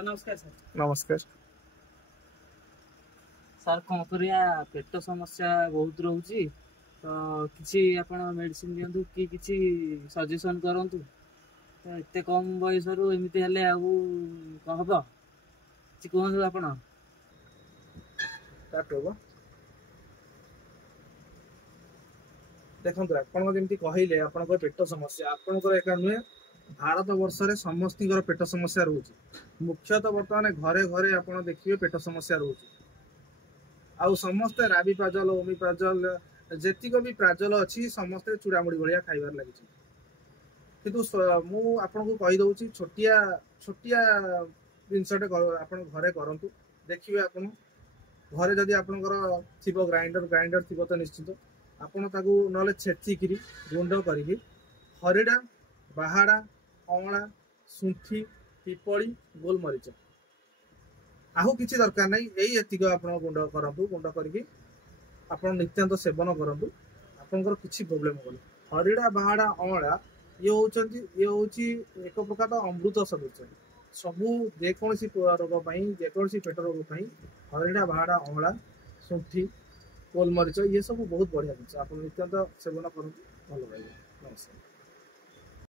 Sir नमस्कार sir. नमस्कार sir कौन करिया पेट समस्या बहुत रोची तो किसी आपण मेडिसिन दिंतु कि किसी सजेशन करंतु एते कम बयस रु एमती हेले आउ कौन हम कि कहतु आपण देखो आपमती कहले आप पेट समस्या आपंकर एका नुहे भारत वर्ष में समस्त पेट समस्या रोचे मुख्यतः बर्तमान घरे घरे आप देखिए पेट समस्या रोचे आउ समस्ते राबी प्राजल ओमी प्राजल जेतिक भी प्राजल अच्छी समस्ते चूड़ामुड़ी भाया खाइबार लगी किंतु मु आपन को कहि दउची छोटिया छोटिया जिनसटे आप घरे करंतु देखिए आपन घरे जदि आपनकर थिबो ग्राइंडर ग्राइंडर थिबो तो निश्चित आपन ताकू नले छेचिकिरी गुंड करिकी हरिडा बाहाडा अमला सुंठी पिपली गोलमरीच आहु किसी दरकार नहीं यही एतिक आप गुंड करंतु गुंड करिकी आपन नित्यांत सेवन करंतु आपनकर किसी प्रोब्लेम होबनी हरिडा बाहाडा अमला ये होची एक प्रकार अमृत सदृश सबू जेकोसी रोग जेकोसी पेट रोग हरिडा बाहाडा अमला सुंठी गोलमरीच ये सब बहुत बढ़िया जिन आप नित्यांत सेवन करूँ भल लगे। नमस्कार।